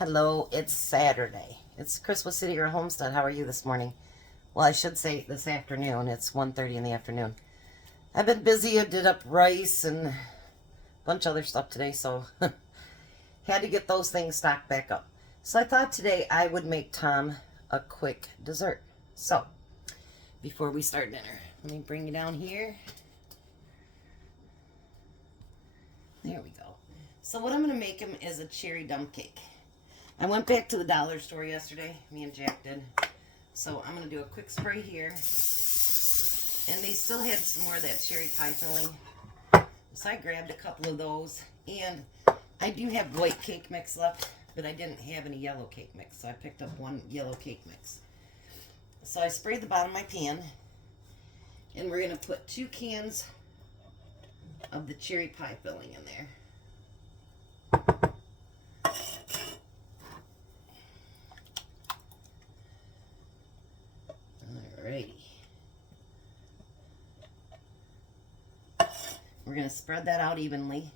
Hello, it's Saturday. It's Christmas City or Homestead. How are you this morning? Well, I should say this afternoon. It's 1:30 in the afternoon. I've been busy. I did up rice and a bunch of other stuff today, so had to get those things stocked back up. So I thought today I would make Tom a quick dessert. So, before we start dinner, let me bring you down here. There we go. So what I'm going to make him is a cherry dump cake. I went back to the dollar store yesterday, me and Jack did. So I'm going to do a quick spray here. And they still had some more of that cherry pie filling. So I grabbed a couple of those. And I do have white cake mix left, but I didn't have any yellow cake mix. So I picked up one yellow cake mix. So I sprayed the bottom of my pan. And we're going to put 2 cans of the cherry pie filling in there. Alrighty. We're going to spread that out evenly.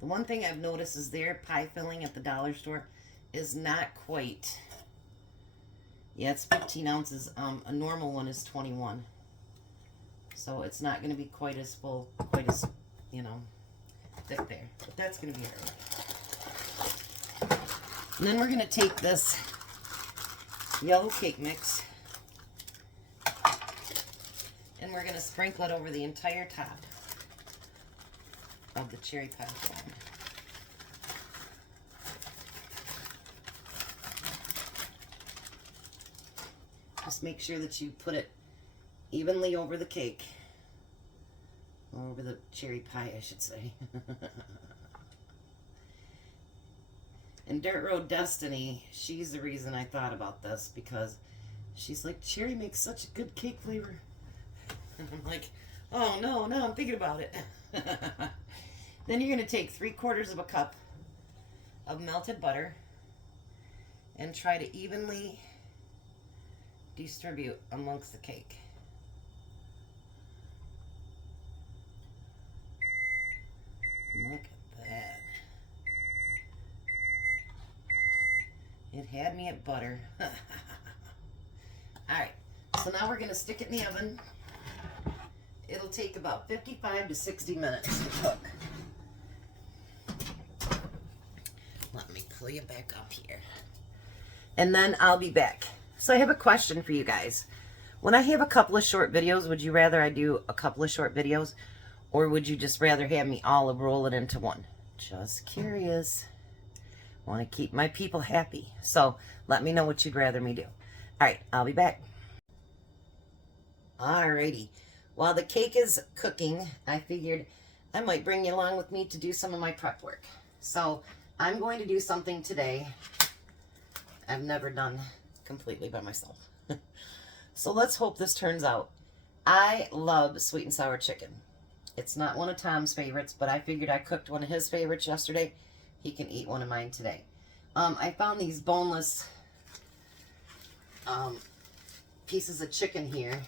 The one thing I've noticed is their pie filling at the dollar store is not quite. Yeah, it's 15 ounces. A normal one is 21. So it's not going to be quite as full, quite as, thick there. But that's going to be alright. And then we're going to take this yellow cake mix and we're going to sprinkle it over the entire top of the cherry pie filling. Just make sure that you put it evenly over the cake. Over the cherry pie, I should say. And Dirt Road Destiny, she's the reason I thought about this, because she's like, cherry makes such a good cake flavor. And I'm like, oh no, I'm thinking about it. Then you're going to take 3/4 of a cup of melted butter and try to evenly distribute amongst the cake. Look at that. It had me at butter. Alright, so now we're going to stick it in the oven. It'll take about 55 to 60 minutes to cook. Let me pull you back up here. And then I'll be back. So I have a question for you guys. When I have a couple of short videos, would you rather I do a couple of short videos? Or would you just rather have me all roll it into one? Just curious. Want to keep my people happy. So let me know what you'd rather me do. Alright, I'll be back. Alrighty. While the cake is cooking, I figured I might bring you along with me to do some of my prep work. So I'm going to do something today I've never done completely by myself. So let's hope this turns out. I love sweet and sour chicken. It's not one of Tom's favorites, but I figured I cooked one of his favorites yesterday. He can eat one of mine today. I found these boneless pieces of chicken here,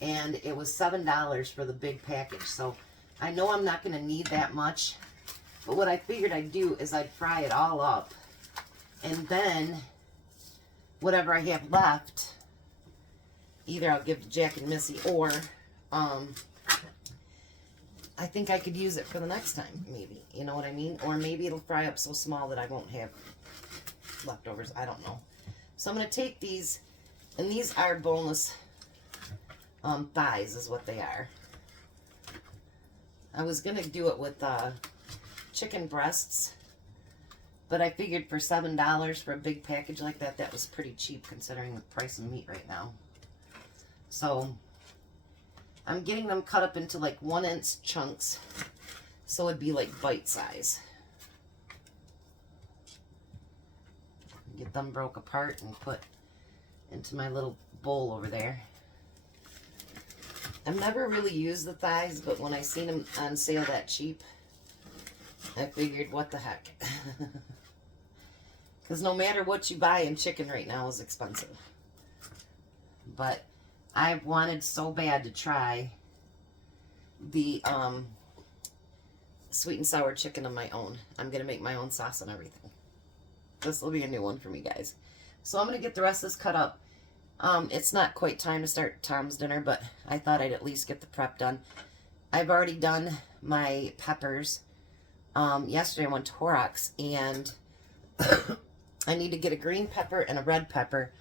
and it was $7 for the big package. So I know I'm not going to need that much, but what I figured I'd do is I'd fry it all up, and then whatever I have left, either I'll give to Jack and Missy, or I think I could use it for the next time, maybe. You know what I mean? Or maybe it'll fry up so small that I won't have leftovers. I don't know. So I'm going to take these, and these are boneless thighs is what they are. I was going to do it with chicken breasts, but I figured for $7 for a big package like that, that was pretty cheap considering the price of meat right now. So I'm getting them cut up into like 1-inch chunks, so it'd be like bite size. Get them broke apart and put into my little bowl over there. I've never really used the thighs, but when I seen them on sale that cheap, I figured, what the heck. Because no matter what you buy in chicken right now is expensive. But I wanted so bad to try the sweet and sour chicken of my own. I'm going to make my own sauce and everything. This will be a new one for me, guys. So I'm going to get the rest of this cut up. It's not quite time to start Tom's dinner, but I thought I'd at least get the prep done. I've already done my peppers. Yesterday I went to Horrocks, and I need to get a green pepper and a red pepper,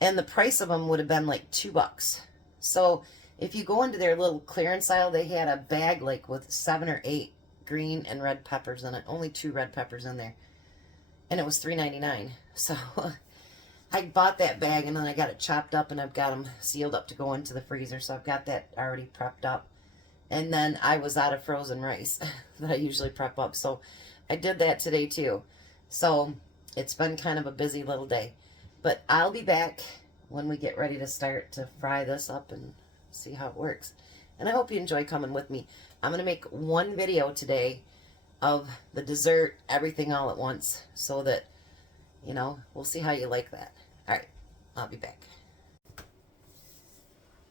and the price of them would have been like $2. So if you go into their little clearance aisle, they had a bag like with 7 or 8 green and red peppers in it. Only 2 red peppers in there, and it was $3.99. So I bought that bag, and then I got it chopped up, and I've got them sealed up to go into the freezer. So I've got that already prepped up. And then I was out of frozen rice that I usually prep up. So I did that today too. So it's been kind of a busy little day. But I'll be back when we get ready to start to fry this up and see how it works. And I hope you enjoy coming with me. I'm going to make one video today of the dessert, everything all at once, so that, you know, we'll see how you like that. All right, I'll be back.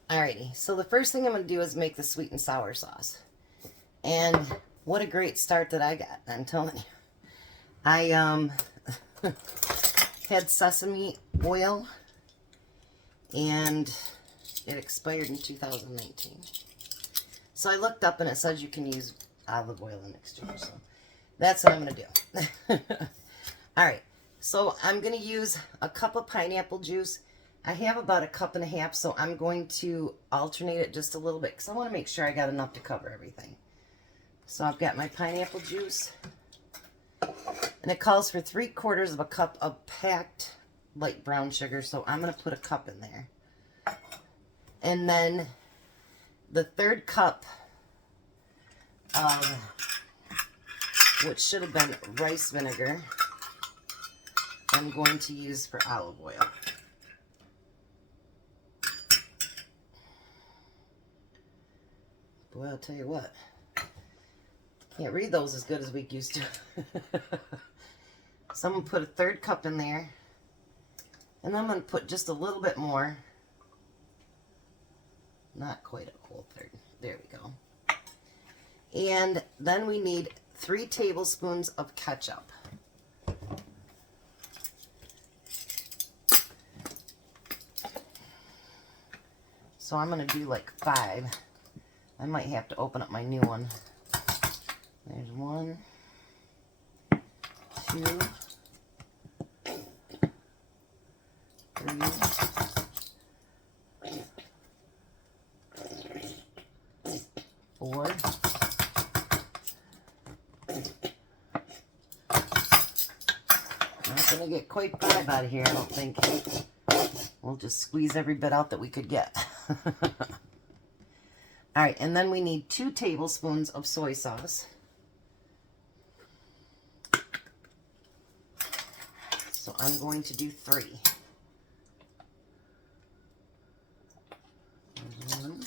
Alrighty, so the first thing I'm going to do is make the sweet and sour sauce. And what a great start that I got, I'm telling you. I had sesame oil, and it expired in 2019. So I looked up and it says you can use olive oil in exchange. So that's what I'm going to do. Alright, so I'm going to use a cup of pineapple juice. I have about 1.5 cups, so I'm going to alternate it just a little bit because I want to make sure I got enough to cover everything. So I've got my pineapple juice, and it calls for 3/4 cup of packed light brown sugar, so I'm going to put 1 cup in there. And then the 1/3 cup of what should have been rice vinegar, I'm going to use for olive oil. Boy, I'll tell you what, can't read those as good as we used to. So I'm going to put 1/3 cup in there, and then I'm going to put just a little bit more. Not quite a whole third. There we go. And then we need 3 tablespoons of ketchup. So I'm going to do like 5. I might have to open up my new one. There's 1, 2, 3, 4. Not going to get quite 5 out of here, I don't think. We'll just squeeze every bit out that we could get. All right, and then we need 2 tablespoons of soy sauce. So I'm going to do 3. There's 1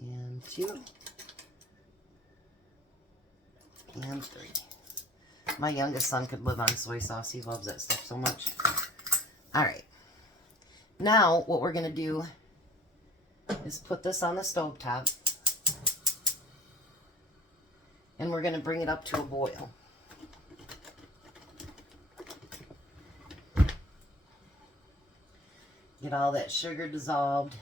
and 2 and 3. My youngest son could live on soy sauce. He loves that stuff so much. All right. Now what we're going to do is put this on the stove top, and we're going to bring it up to a boil. Get all that sugar dissolved,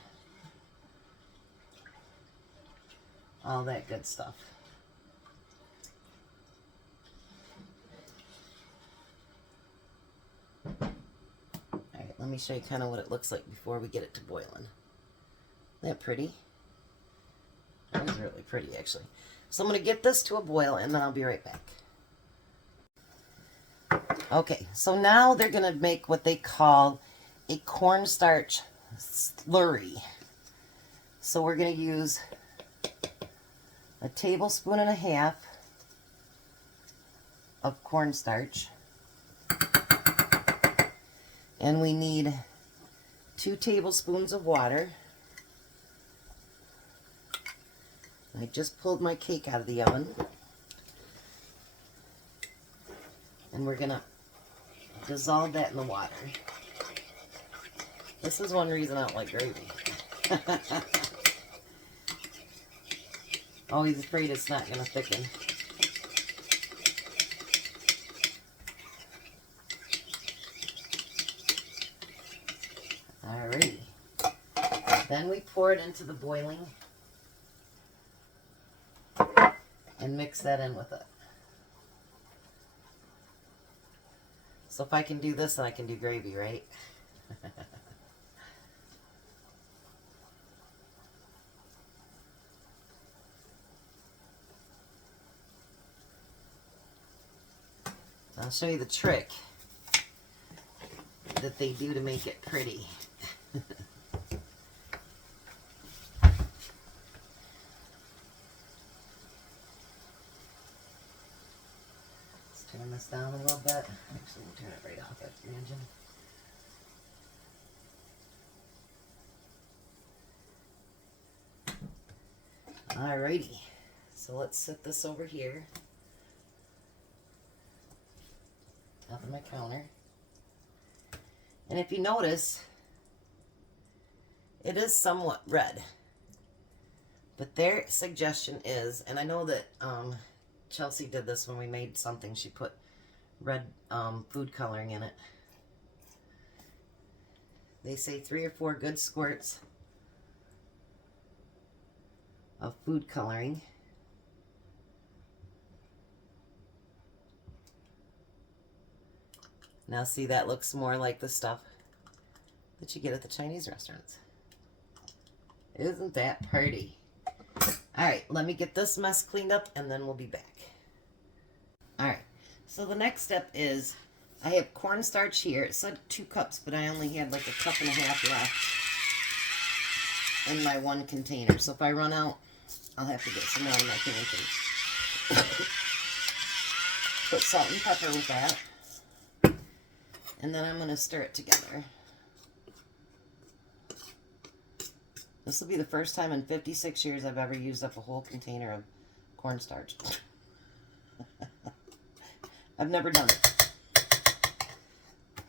all that good stuff. All right, let me show you kind of what it looks like before we get it to boiling. Isn't that pretty? That was really pretty, actually. So I'm going to get this to a boil, and then I'll be right back. Okay, so now they're going to make what they call a cornstarch slurry. So we're going to use 1.5 tablespoons of cornstarch. And we need 2 tablespoons of water. I just pulled my cake out of the oven. And we're going to dissolve that in the water. This is one reason I don't like gravy. Always afraid it's not going to thicken. Alrighty. Then we pour it into the boiling and mix that in with it. So if I can do this, then I can do gravy, right? I'll show you the trick that they do to make it pretty. Let's turn this down a little bit. Actually, we'll turn it right off after the engine. Alrighty, so let's set this over here. Up on my counter. And if you notice, it is somewhat red. But their suggestion is, and I know that Chelsea did this when we made something, she put red food coloring in it. They say 3 or 4 good squirts of food coloring. Now see, that looks more like the stuff that you get at the Chinese restaurants. Isn't that pretty? Alright, let me get this mess cleaned up and then we'll be back. Alright, so the next step is I have cornstarch here. It said 2 cups, but I only had like 1.5 cups left in my one container. So if I run out, I'll have to get some out of my pantry. Put salt and pepper with that. And then I'm going to stir it together. This will be the first time in 56 years I've ever used up a whole container of cornstarch. I've never done it.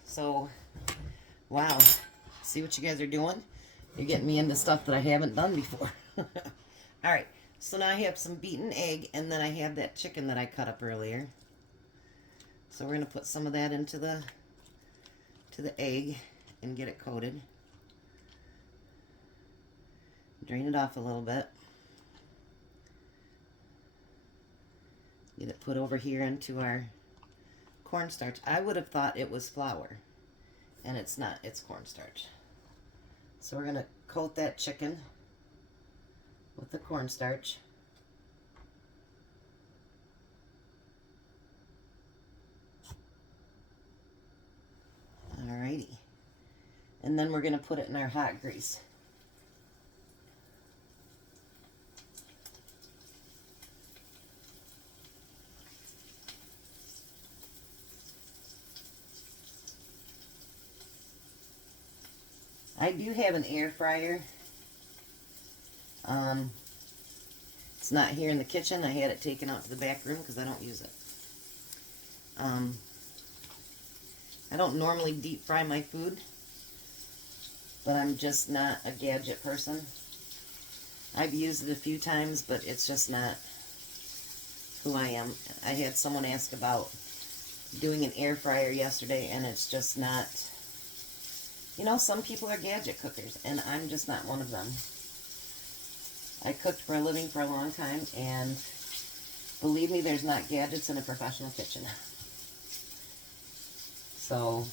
So, wow. See what you guys are doing? You're getting me into stuff that I haven't done before. Alright, so now I have some beaten egg, and then I have that chicken that I cut up earlier. So we're going to put some of that into the egg and get it coated. Drain it off a little bit. Get it put over here into our cornstarch. I would have thought it was flour, and it's not. It's cornstarch. So we're going to coat that chicken with the cornstarch. Alrighty. And then we're going to put it in our hot grease. I do have an air fryer. It's not here in the kitchen. I had it taken out to the back room because I don't use it. I don't normally deep fry my food, but I'm just not a gadget person. I've used it a few times, but it's just not who I am. I had someone ask about doing an air fryer yesterday, and it's just not, you know, some people are gadget cookers, and I'm just not one of them. I cooked for a living for a long time, and believe me, there's not gadgets in a professional kitchen. So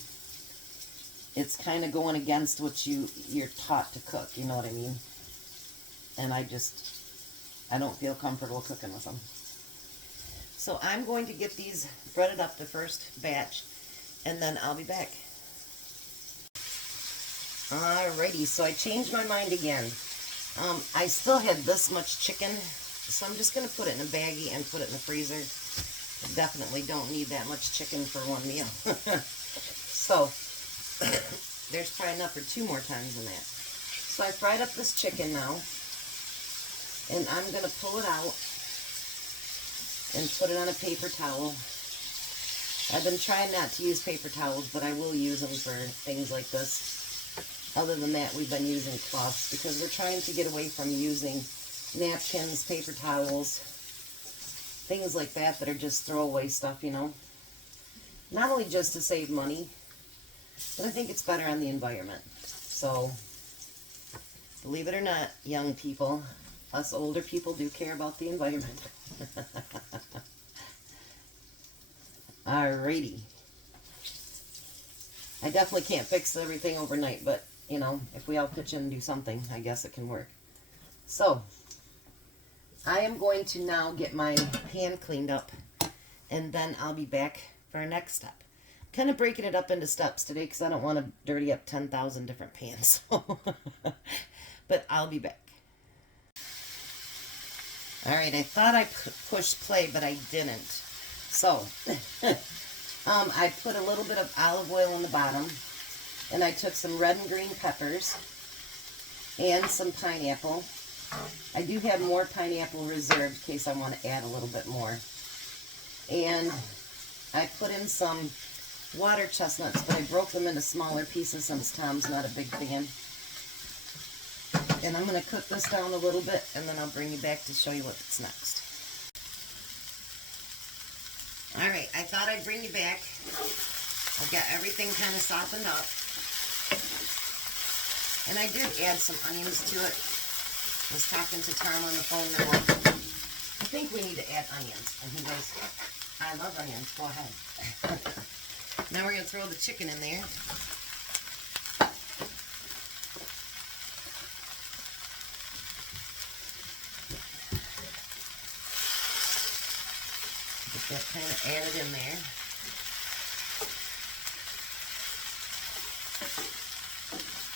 it's kind of going against what you're taught to cook, you know what I mean? And I don't feel comfortable cooking with them. So I'm going to get these breaded up the first batch, and then I'll be back. Alrighty, so I changed my mind again. I still had this much chicken, so I'm just going to put it in a baggie and put it in the freezer. I definitely don't need that much chicken for one meal. So, there's probably enough for 2 more times than that. So I fried up this chicken now, and I'm going to pull it out and put it on a paper towel. I've been trying not to use paper towels, but I will use them for things like this. Other than that, we've been using cloths because we're trying to get away from using napkins, paper towels, things like that that are just throwaway stuff, you know. Not only just to save money, but I think it's better on the environment. So, believe it or not, young people, us older people do care about the environment. Alrighty. I definitely can't fix everything overnight, but, you know, if we all pitch in and do something, I guess it can work. So, I am going to now get my pan cleaned up, and then I'll be back for our next step. Kind of breaking it up into steps today because I don't want to dirty up 10,000 different pans. But I'll be back. Alright, I thought I pushed play, but I didn't. So, I put a little bit of olive oil in the bottom, and I took some red and green peppers and some pineapple. I do have more pineapple reserved in case I want to add a little bit more. And I put in some water chestnuts, but I broke them into smaller pieces since Tom's not a big fan. And I'm going to cook this down a little bit, and then I'll bring you back to show you what's next. Alright, I thought I'd bring you back. I've got everything kind of softened up. And I did add some onions to it. I was talking to Tom on the phone now. I think we need to add onions. And he goes, I love onions, go ahead. Now we're going to throw the chicken in there. Get that kind of added in there.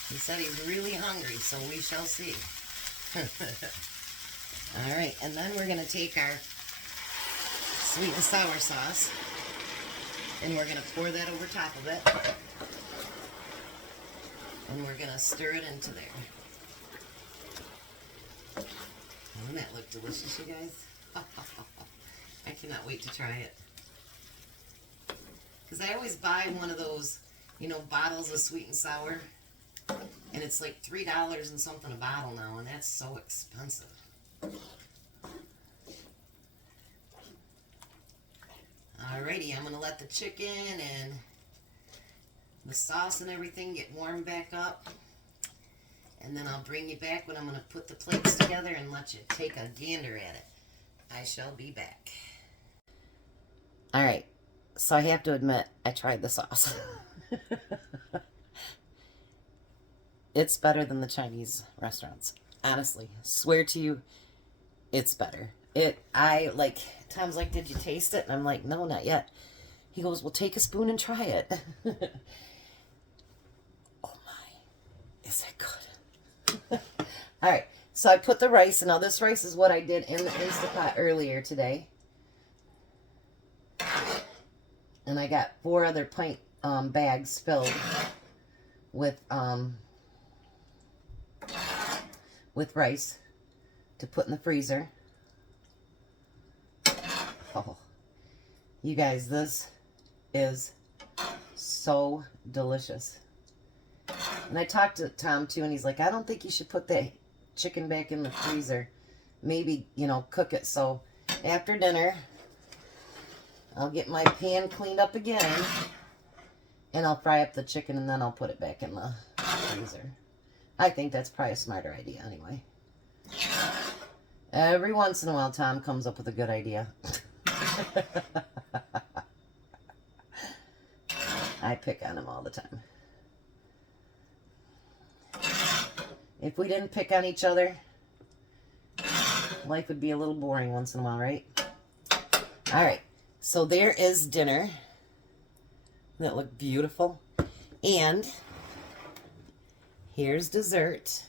He said he's really hungry, so we shall see. Alright, and then we're going to take our sweet and sour sauce, and we're going to pour that over top of it. And we're going to stir it into there. Doesn't that look delicious, you guys? I cannot wait to try it. Because I always buy one of those, you know, bottles of sweet and sour. And it's like $3 and something a bottle now, and that's so expensive. Alrighty, I'm going to let the chicken and the sauce and everything get warmed back up. And then I'll bring you back when I'm going to put the plates together and let you take a gander at it. I shall be back. Alright, so I have to admit, I tried the sauce. It's better than the Chinese restaurants. Honestly, swear to you, it's better. Tom's like, did you taste it? And I'm like, no, not yet. He goes, well, take a spoon and try it. Oh my, is it good? All right, so I put the rice, and now this rice is what I did in the Instapot earlier today. And I got 4 other pint bags filled with rice to put in the freezer. Oh, you guys, this is so delicious. And I talked to Tom too, and he's like, I don't think you should put that chicken back in the freezer. Maybe, you know, cook it. So after dinner, I'll get my pan cleaned up again, and I'll fry up the chicken, and then I'll put it back in the freezer. I think that's probably a smarter idea anyway. Every once in a while, Tom comes up with a good idea. I pick on him all the time. If we didn't pick on each other, life would be a little boring once in a while, right? All right, so there is dinner. That looked beautiful. And here's dessert.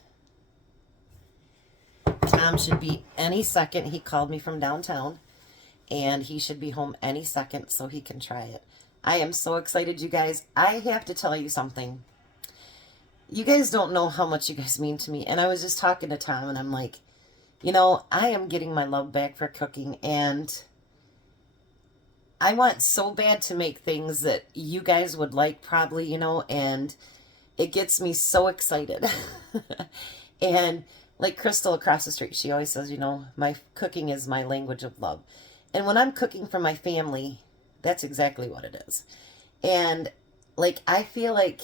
Tom should be any second. He called me from downtown, and he should be home any second so he can try it. I am so excited, you guys. I have to tell you something. You guys don't know how much you guys mean to me. And I was just talking to Tom, and I'm like, you know, I am getting my love back for cooking, and I want so bad to make things that you guys would like probably, you know, and it gets me so excited. And like Crystal across the street, she always says, you know, my cooking is my language of love. And when I'm cooking for my family, that's exactly what it is. And like, I feel like,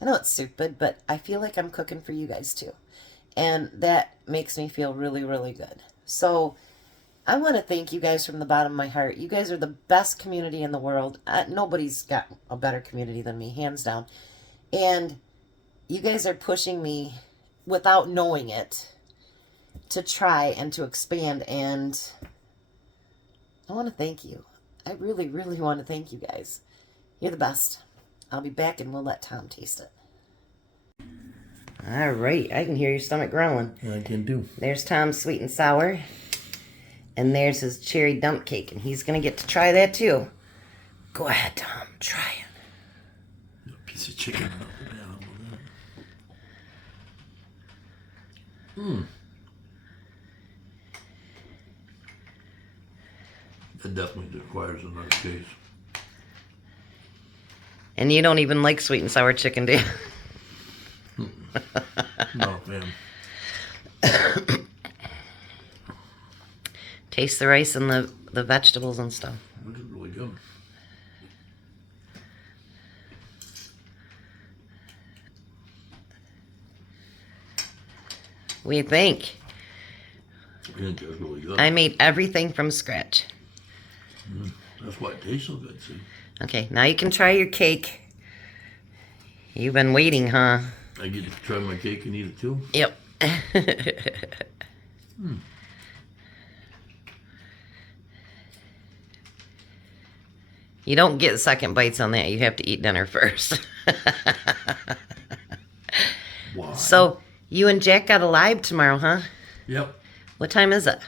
I know it's stupid, but I feel like I'm cooking for you guys too. And that makes me feel really, really good. So I want to thank you guys from the bottom of my heart. You guys are the best community in the world. Nobody's got a better community than me, hands down. And you guys are pushing me without knowing it to try and to expand. And I want to thank you. I really, really want to thank you guys. You're the best. I'll be back and we'll let Tom taste it. All right. I can hear your stomach growling. I can do. There's Tom's sweet and sour. And there's his cherry dump cake. And he's going to get to try that too. Go ahead, Tom. Try it. A piece of chicken. Mmm. That definitely requires another case. And you don't even like sweet and sour chicken, do you? No, man. Taste the rice and the vegetables and stuff. This is really good. What do you think? I think that's really good. I made everything from scratch. That's why it tastes so good, see? Okay, now you can try your cake. You've been waiting, huh? I get to try my cake and eat it too? Yep. You don't get second bites on that. You have to eat dinner first. Why? So, you and Jack got a live tomorrow, huh? Yep. What time is it?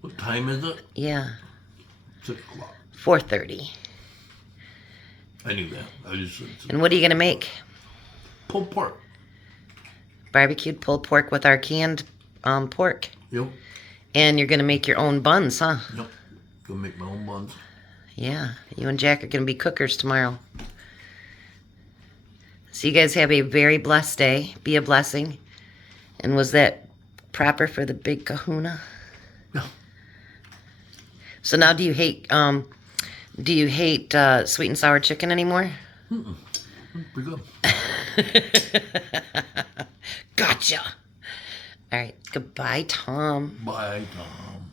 What time is it? Yeah. 6 o'clock. 4:30. I knew that. I just said And what are you going to make? pulled pork. Barbecued pulled pork with our canned pork. Yep. And you're going to make your own buns, huh? Yep. Gonna make my own buns. Yeah. You and Jack are going to be cookers tomorrow. So you guys have a very blessed day. Be a blessing. And was that proper for the big kahuna? No. So now do you hate sweet and sour chicken anymore? Mm-mm. Pretty good. Gotcha. All right. Goodbye, Tom. Bye, Tom.